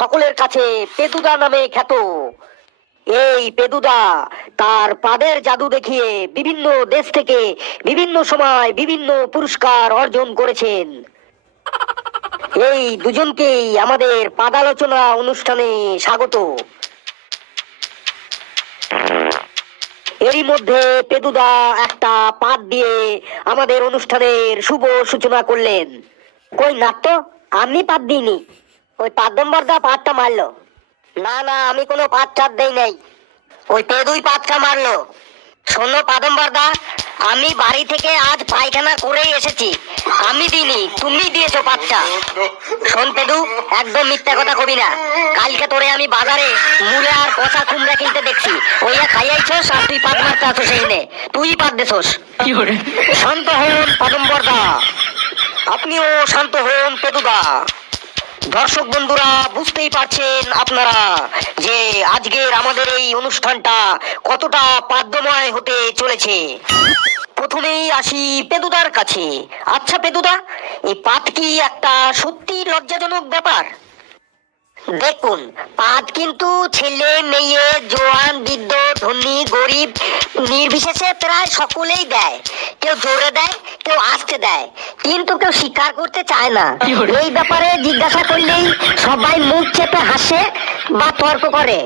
সকলের কাছে পেদুদা নামে খ্যাত। এই পেদুদা তার পাদের জাদু দেখিয়ে বিভিন্ন দেশ থেকে বিভিন্ন সময় বিভিন্ন পুরস্কার অর্জন করেছেন। এই দুজনকেই আমাদের পাদালোচনা অনুষ্ঠানে স্বাগত। এরই মধ্যে পেদুদা একটা পাদ দিয়ে আমাদের অনুষ্ঠানের শুভ সূচনা করলেন। কই নাট্য, আমি পাদ দিইনি, ওই পাদম্বরদা পাদটা মারলো। না না, আমি কোনো পাদ টাদ দেই নাই, ওই পেদুই পাদটা মারলো। শোনো পাদম্বরদা, আমি বাড়ি থেকে আজ পায়খানা করেই এসেছি, আমি দিইনি, তুমি দিয়েছো পাদটা। শোন পেদু, একদম মিথ্যা কথা কবি না। কালকে তোরে আমি বাজারে মূলা আর পচা কুমড়া কিনতে দেখছি, ওইয়া খাইয়াইছস আর তুই পাদ মারতে আসো, সেই নে তুই পাদ দেছস। শান্ত হন পাদম্বরদা, আপনিও শান্ত হন পেদুদা। দর্শক বন্ধুরা, বুঝতেই পারছেন আপনারা যে আজকের আমাদের এই অনুষ্ঠানটা কতটা পাদ্যময় হতে চলেছে। প্রথমেই আসি পেদুদার কাছে। আচ্ছা পেদুদা, এই পাদ কি একটা সত্যি লজ্জাজনক ব্যাপার? দেখুন, পাদ কিন্তু ছেলে মেয়ে জোয়ান বৃদ্ধ ধনী গরিব নির্বিশেষে প্রায় সকলেই দেয়। কেউ জোরে দেয়, কেউ আস্তে দেয়, কিন্তু কেউ স্বীকার করতে চায় না। এই ব্যাপারে জিজ্ঞাসা করলেই সবাই মুখ চেপে হাসে বা তর্ক করে।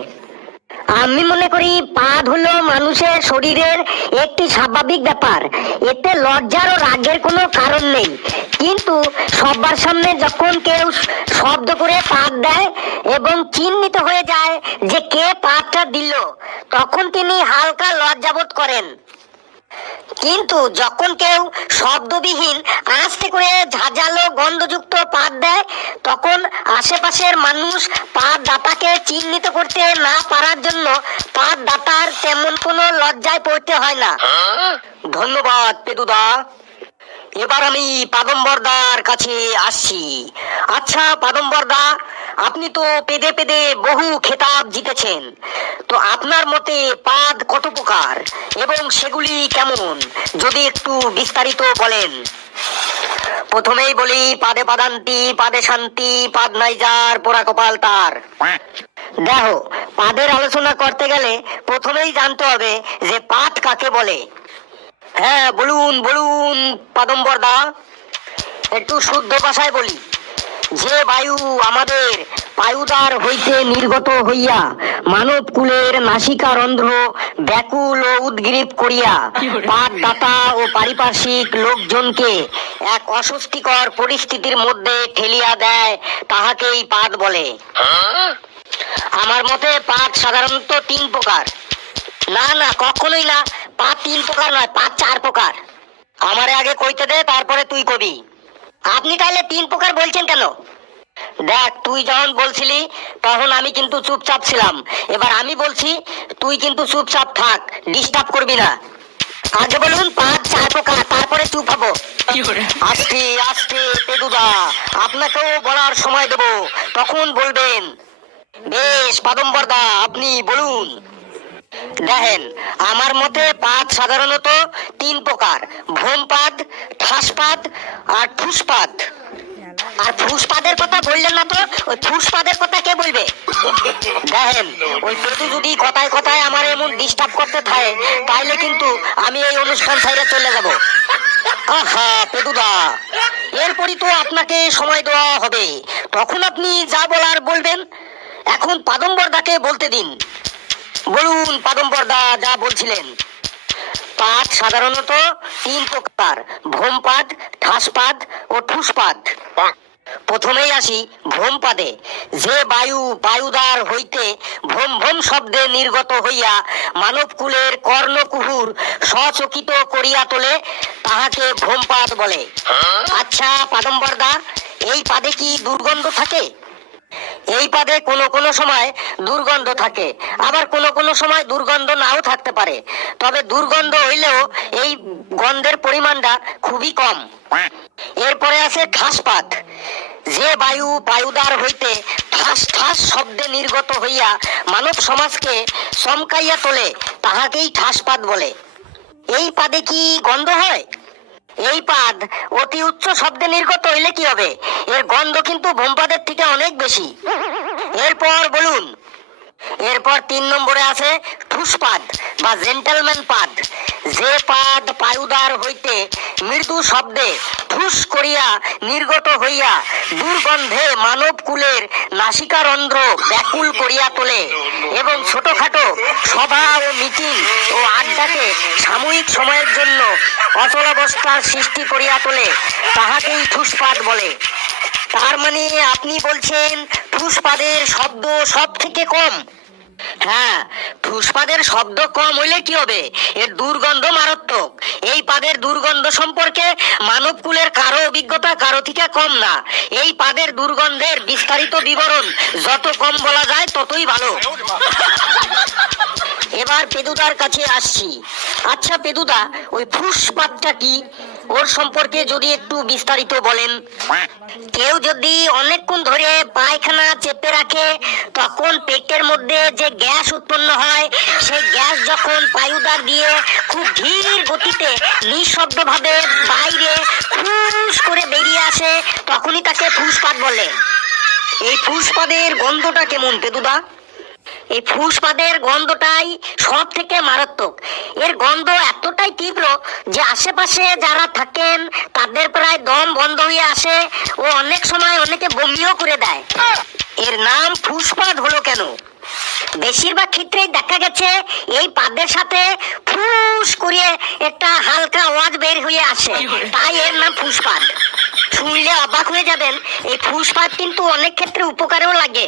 আমি মনে করি পাদ হলো মানুষের শরীরের একটি স্বাভাবিক ব্যাপার, এতে লজ্জার ও রাগের কোনো কারণ নেই। কিন্তু সবার সামনে যখন কেউ শব্দ করে পাদ দেয় এবং চিহ্নিত হয়ে যায় যে কে পাদটা দিল, তখন তিনি হালকা লজ্জাবোধ করেন। কিন্তু যখন কেউ শব্দবিহীন আস্তে করে ঝাঁঝালো গন্ধযুক্ত পাদ দেয়, তখন আশেপাশের মানুষ পাদ দাতাকে চিহ্নিত করতে না পারার জন্য পাদ দাতার তেমন কোনো লজ্জায় পড়তে হয় না। ধন্যবাদ পেদুদা। এবার আমি পাদম্বরদার কাছে আসছি। আচ্ছা পাদম্বরদা, আপনি তো পেদে পেদে বহু খেতাব জিতেছেন, তো আপনার মতে পাদ কত প্রকার এবং সেগুলি কেমন, যদি একটু বিস্তারিত বলেন। প্রথমেই বলি, পাদে পাদান্তি, পাদে শান্তি, পাদ নাই যার পোড়া কপাল তার। দেখো, পাদের আলোচনা করতে গেলে প্রথমেই জানতে হবে যে পাদ কাকে বলে। হ্যাঁ বলুন বলুন পাদম্বরদা, একটু শুদ্ধ ভাষায় বলি। যে বায়ু আমাদের পায়ুদার হইতে নির্গত হইয়া মানব কুলের নাসিকা রন্ধ্র ব্যাকুল ও উদ্গ্রীব করিয়া পাদ দাতা ও পারিপার্শ্বিক লোকজনকে এক অস্বস্তিকর পরিস্থিতির মধ্যে ঠেলিয়া দেয়, তাহাকেই পাদ বলে। আমার মতে পাদ সাধারণত 3 প্রকার। না না, কখনোই না, পাদ 3 প্রকার নয়, পাদ 4 প্রকার। আমারে আগে কইতে দে, তারপরে তুই কবি। আপনি তাহলে 3 প্রকার বলছেন কেন? দেখ, তুই যখন বলছিলি তখন আমি কিন্তু চুপচাপ ছিলাম, এবার আমি বলছি, তুই কিন্তু চুপচাপ থাক, ডিস্টার্ব করবি না। আগে বলুন পাদ 4 প্রকার, তারপরে চুপ হবো। আস্তে আস্তে পেদুদা, আপনাকেও বলার সময় দেব, তখন বলবেন। বেশ পাদম্বরদা, আপনি বলুন। দেখেন, আমার মতে পাদ সাধারণত 3 প্রকার: ভ্রমপাদ, ঠাসপাদ আর ফুসপাদ। আর ফুসপাদের কথা বললেন না তো, ওই ফুসপাদের কথা কে বলবে? দেখেন, ওই পেদু যদি কথায় কথায় আমার এমন ডিস্টার্ব করতে থাকে, তাইলে কিন্তু আমি এই অনুষ্ঠান ছেড়ে চলে যাব। আহা পেদুদা, এরপরই তো আপনাকে সময় দেওয়া হবে, তখন আপনি যা বলার বলবেন। এখন পাদম্বরদাকে বলতে দিন। বলুন পাদম্বরদা, যা বলছিলেন। পাদ সাধারণত 3 প্রকার: ভ্রমপাদ, ঠাসপাদ ও ঠুসপাদ। প্রথমেই আসি ভ্রমপাদে। যে বায়ু বায়ুদ্বার হইতে ভ্রম ভ্রম শব্দে নির্গত হইয়া মানব কুলের কর্ণকুহুর সচকিত করিয়া তোলে, তাহাকে ভ্রমপাদ বলে। আচ্ছা পাদম্বরদা, এই পাদে কি দুর্গন্ধ থাকে? এই পাদে কোনো কোনো সময় দুর্গন্ধ থাকে, আবার কোনো কোনো সময় দুর্গন্ধ নাও থাকতে পারে, তবে দুর্গন্ধ হইলেও এই গন্ধের পরিমাণটা খুবই কম। এরপরে আছে ঠাসপাদ। যে বায়ু বায়ুদ্বার হইতে ঠাস ঠাস শব্দে নির্গত হইয়া মানব সমাজকে চমকাইয়া তোলে, তাহাকেই ঠাসপাদ বলে। এই পাদে কি গন্ধ হয়? এই পাদ অতি উচ্চ শব্দে নির্গত হইলে কি হবে? এর গন্ধ কিন্তু ভ্রমপাদের থেকে অনেক বেশি। এরপর বলুন। এরপর 3 নম্বরে আছে ঠুসপাদ বা জেন্টলম্যান পাদ, যে পাদ পায়ুদার হইতে মৃদু শব্দে ঠুস করিয়া নির্গত হইয়া দুর্গন্ধে মানব কুলের নাসিকারন্ধ্র ব্যাকুল করিয়া তোলে এবং ছোটখাটো সভা ও মিটিং ও আড্ডাকে সাময়িক সময়ের জন্য অচলাবস্থার সৃষ্টি করিয়া তোলে, তাহাকেই ঠুসপাদ বলে। তার মানে আপনি বলছেন ঠুসপাদের শব্দ সব থেকে কম? হ্যাঁ, ঠুসপাদের শব্দ কম হইলে কি হবে, এর দুর্গন্ধ মারাত্মক। এই পাদের দুর্গন্ধ সম্পর্কে মানব কুলের কারো অভিজ্ঞতা কারো থেকে কম না। এই পাদের দুর্গন্ধের বিস্তারিত বিবরণ যত কম বলা যায় ততই ভালো। এবার পেদুদার কাছে আসছি। আচ্ছা পেদুদা, ওই ফুসপাতটা কি, ওর সম্পর্কে যদি একটু বিস্তারিত বলেন। কেউ যদি অনেকক্ষণ ধরে পায়খানা চেপে রাখে, তখন পেটের মধ্যে যে গ্যাস উৎপন্ন হয়, সেই গ্যাস যখন পায়ুদার দিয়ে খুব ধীর গতিতে নিঃশব্দভাবে বাইরে ফুস করে বেরিয়ে আসে, তখনই তাকে ফুসপাত বলে। এই ফুসপাদের গন্ধটা কেমন পেদুদা? এই ফুসপাদের গন্ধটাই সব থেকে মারাত্মক। এর গন্ধ এতটাই তীব্র যে আশেপাশে যারা থাকেন তাদের প্রায় দম বন্ধ হয়ে আসে ও অনেক সময় অনেকে বমিও করে দেয়। এর নাম ফুসপাদ হলো কেন? বেশিরভাগ ক্ষেত্রেই দেখা গেছে এই পাদের সাথে ফুস করে একটা হালকা আওয়াজ বের হয়ে আসে, তাই এর নাম ফুসপাদ। শুনলে অবাক হয়ে যাবেন, এই ফুসপাত কিন্তু অনেক ক্ষেত্রে উপকারেও লাগে।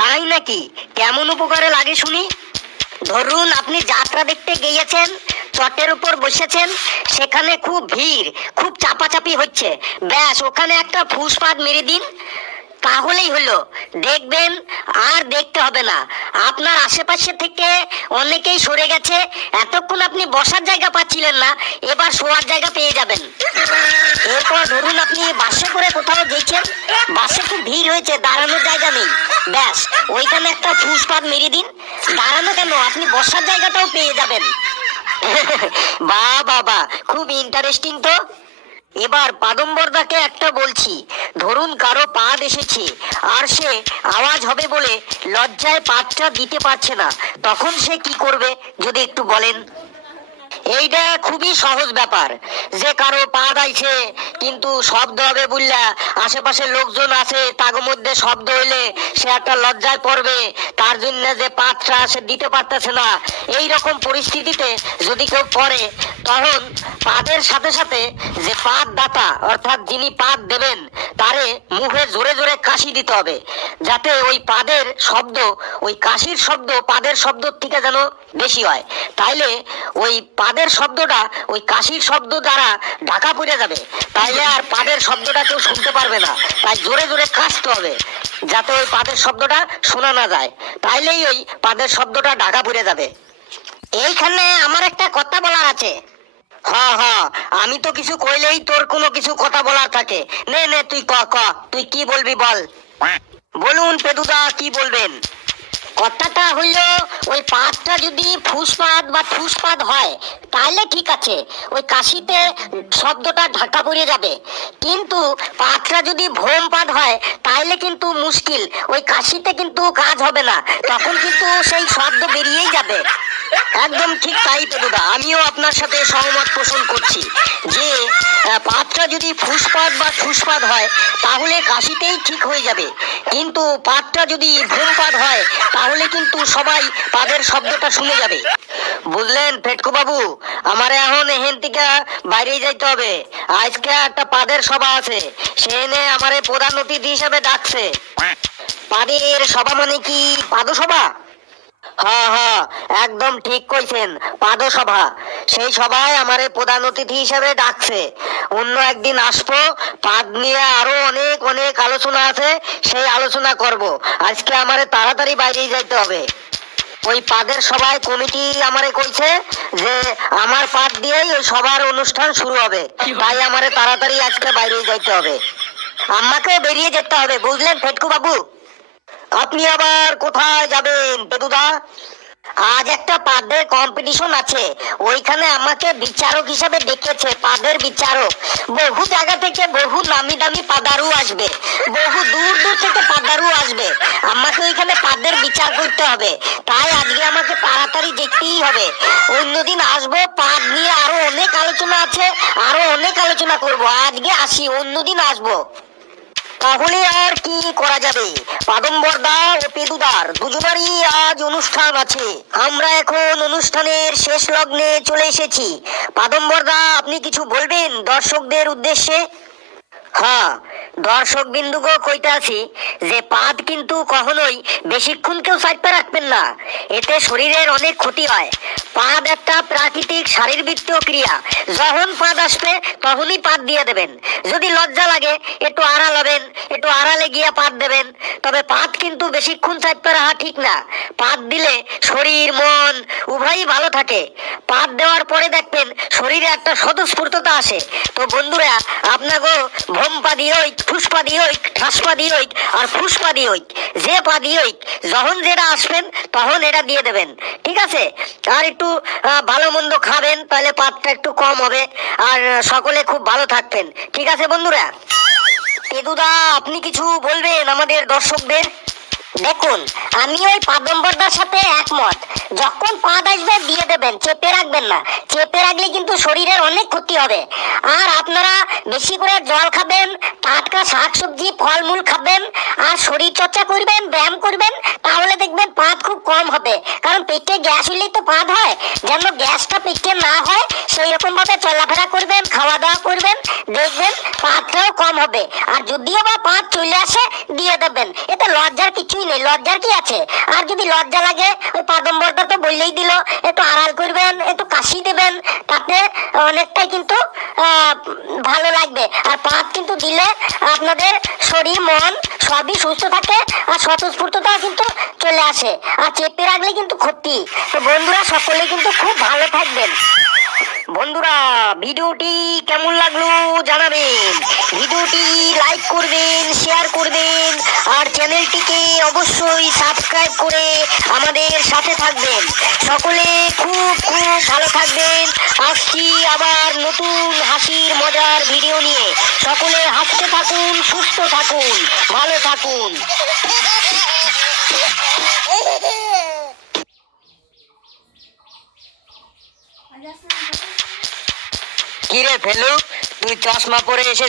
তাই নাকি? কেমন উপকারে লাগে শুনি। ধরুন আপনি যাত্রা দেখতে গিয়েছেন, চটের উপর বসেছেন, সেখানে খুব ভিড়, খুব চাপাচাপি হচ্ছে, ব্যাস ওখানে একটা ফুসপাত মেরে দিন, তাহলেই হলো। দেখবেন আর দেখতে হবে না, আপনার আশেপাশে থেকে অনেকেই সরে গেছে। এতক্ষণ আপনি বসার জায়গা পাচ্ছিলেন না, এবার শোয়ার জায়গা পেয়ে যাবেন। এরপর ধরুন আপনি বাসে করে কোথাও গেছেন, বাসে খুব ভিড় হয়েছে, দাঁড়ানোর জায়গা নেই, ব্যাস ওইখানে একটা ফুসপাত মেরে দিন, দাঁড়ানো কেন, আপনি বসার জায়গাটাও পেয়ে যাবেন। বাহ বাবা, খুব ইন্টারেস্টিং তো। এবার পাদম্বরদাকে একটা বলছি, ধরুন কারো পাদ এসেছে আর সে আওয়াজ হবে বলে লজ্জায় পাদটা দিতে পারছে না, তখন সে কি করবে যদি একটু বলেন। এইটা খুবই সহজ ব্যাপার। যে কারো পাদ আইছে কিন্তু শব্দ হবে বুঝলা, আশেপাশে লোকজন আছে, তার মধ্যে শব্দ হইলে সে একটা লজ্জায় পড়বে, তার জন্য যে পাদটা সে দিতে পারতেছে না, এই রকম পরিস্থিতিতে যদি কেউ পড়ে, তখন পাদের সাথে সাথে যে পাদ দাতা অর্থাৎ যিনি পাদ দেবেন তারে মুখে জোরে জোরে কাশি দিতে হবে, যাতে ওই পাদের শব্দ, ওই কাশির শব্দ পাদের শব্দ থেকে যেন বেশি হয়। তাইলে ওই পাদের শব্দটা ওই কাশির শব্দ দ্বারা ঢাকা পড়ে যাবে, তাইলে আর পাদের শব্দটা কেউ শুনতে পারবে না। তাই জোরে জোরে কাশতে হবে যাতে ওই পাদের শব্দটা শোনা না যায়, তাইলেই ওই পাদের শব্দটা ঢাকা পড়ে যাবে। এইখানে আমার একটা কথা বলার আছে। হ্যাঁ হ্যাঁ, আমি তো কিছু কইলেই তোর কোনো কিছু কথা বলার থাকে। নে নে তুই ক ক, তুই কি বলবি বল। বলুন পেদুদা, কি বলবেন? কথাটা হইল, ওই পাদটা যদি ফুসপাদ বা ঠুসপাদ হয় তাহলে ঠিক আছে, ওই কাশিতে শব্দটা ঢাকা পড়ে যাবে। কিন্তু পাদটা যদি ভ্রমপাদ হয় তাহলে কিন্তু মুশকিল, ওই কাশিতে কিন্তু কাজ হবে না, তখন কিন্তু সেই শব্দ বেরিয়েই যাবে। একদম ঠিক তাই পেদুদা, আমিও আপনার সাথে সহমত পোষণ করছি যে পাদটা যদি ফুসপাদ বা ঠুসপাদ হয় তাহলে কাশিতেই ঠিক হয়ে যাবে, কিন্তু পাদটা যদি ভ্রমপাদ হয় তাহলে কিন্তু সবাই পাদের শব্দটা শুনে যাবে। বুঝলেন পেটকু বাবু, আমার এখন এখান থেকে বাইরে যাইতে হবে, আজকে একটা পাদের সভা আছে, সেখানে আমার প্রধান অতিথি হিসাবে ডাকছে। পাদের সভা মানে কি পাদসভা? হ্যাঁ হ্যাঁ, একদম ঠিক কইছেন, পাদসভা। সেই সভায় আমারে প্রধান অতিথি হিসেবে ডাকছে। অন্য একদিন আসবো, পাদ নিয়ে আরো অনেক অনেক আলোচনা আছে, সেই আলোচনা করব। আজকে আমারে তাড়াতাড়ি বাইরে যাইতে হবে। ওই পাদের সভায় কমিটি আমারে কইছে যে আমার পাদ দিয়েই ওই সভার অনুষ্ঠান শুরু হবে, তাই আমারে তাড়াতাড়ি আজকে বাইরে যাইতে হবে। আমাকে বেরিয়ে যেতে হবে, বুঝলেন ফেটকু বাবু। আপনি আবার কোথায় যাবেন পেদুদা? আজ একটা পাদের কম্পিটিশন আছে, ওইখানে আমাকে বিচারক হিসেবে ডেকেছে, পাদের বিচারক। বহু জায়গা থেকে বহু নামি দামি পাদারু আসবে, বহু দূর দূর থেকে পাদারু আসবে। আমাকে ওইখানে পাদের বিচার করতে হবে, তাই আজকে আমাকে তাড়াতাড়ি দেখতেই হবে। অন্যদিন আসবো, পাদ নিয়ে আরো অনেক আলোচনা আছে, আরো অনেক আলোচনা করব। আজকে আসি, অন্যদিন আসবো। তাহলে আর কি করা যাবে, পাদম্বরদা ও পেদুদার দুজনারই আজ অনুষ্ঠান আছে। আমরা এখন অনুষ্ঠানের শেষ লগ্নে চলে এসেছি। পাদম্বরদা, আপনি কিছু বলবেন দর্শকদের উদ্দেশ্যে? হ্যাঁ, দর্শক বিন্দুকে কইতে আছি যে পাদ কিন্তু কখনোই বেশিক্ষণ কেউ সাইডটা রাখবেন না, এতে শরীরের অনেক ক্ষতি হয়। পাদ একটা প্রাকৃতিক শারীরবৃত্তীয় ক্রিয়া, যখন পাদ আসবে তখনই পাদ দিয়ে দেবেন। যদি লজ্জা লাগে একটু আড়াল হবেন, একটু আড়ালে গিয়ে পাদ দেবেন। তবে পাদ কিন্তু বেশিক্ষণ সাইডটা রাখা ঠিক না। পাদ দিলে শরীর মন উভয়ই ভালো থাকে। পাদ দেওয়ার পরে দেখবেন শরীরে একটা স্বতঃস্ফূর্ততা আসে। তো বন্ধুরা, আপনাকে ভোমপা দিয়ে হইক, ফুসপা দিয়ে হইক, ঠাসপা দিয়ে হইক আর ফুসপা দিয়ে হইক, যে পা দিয়ে হইক, যখন যেটা আসবেন তখন এটা দিয়ে দেবেন, ঠিক আছে? আর একটু ভালো মন্দ খাবেন, তাহলে পাতটা একটু কম হবে। আর সকলে খুব ভালো থাকবেন, ঠিক আছে বন্ধুরা? পেদুদা, আপনি কিছু বলবেন আমাদের দর্শকদের? দেখুন, আমি ওই পাদম্বরদার সাথে একমত। যখন পাদ আসবে দিয়ে দেবেন, চেপে রাখবেন না। চেপে রাখলে কিন্তু শরীরের অনেক ক্ষতি হবে। আর আপনারা বেশি করে জল খাবেন, টাটকা শাকসবজি ফলমূল খাবেন, আর শরীর চর্চা করবেন, ব্যায়াম করবেন, তাহলে দেখবেন পাদ খুব কম হবে। কারণ পেটে গ্যাস হলেই তো পাদ হয়। যেন গ্যাসটা পেটে না হয় সেই রকম ভাবে চলাফেরা করবেন, খাওয়া দাওয়া করবেন, দেখবেন পাদটাও কম হবে। আর যদিও বা পাদ চলে আসে দিয়ে দেবেন, এতে লজ্জার কিছুই নেই, লজ্জার কি আছে? আর যদি লজ্জা লাগে, ওই পাদম্বরটা তো বললেই দিল, একটু আড়াল করবেন, একটু কাশি দেবেন, তাতে অনেকটাই কিন্তু ভালো লাগবে। আর পাদ কিন্তু দিলে আপনাদের শরীর মন সবই সুস্থ থাকে, আর স্বতঃস্ফূর্ততা কিন্তু চলে আসে। আর চেপে রাখলে কিন্তু ক্ষতি। তো বন্ধুরা, সকলে কিন্তু খুব ভালো থাকবেন। বন্ধুরা, ভিডিওটি কেমন লাগলো জানাবেন, ভিডিওটি লাইক করবেন, শেয়ার করবেন, আর চ্যানেলটিকে অবশ্যই সাবস্ক্রাইব করে আমাদের সাথে থাকবেন। সকলে খুব খুব ভালো থাকবেন। আসছি আবার নতুন হাসির মজার ভিডিও নিয়ে। সকলে হাসতে থাকুন, সুস্থ থাকুন, ভালো থাকুন। কিরে ফেলু, তুই চশমা পরে এসে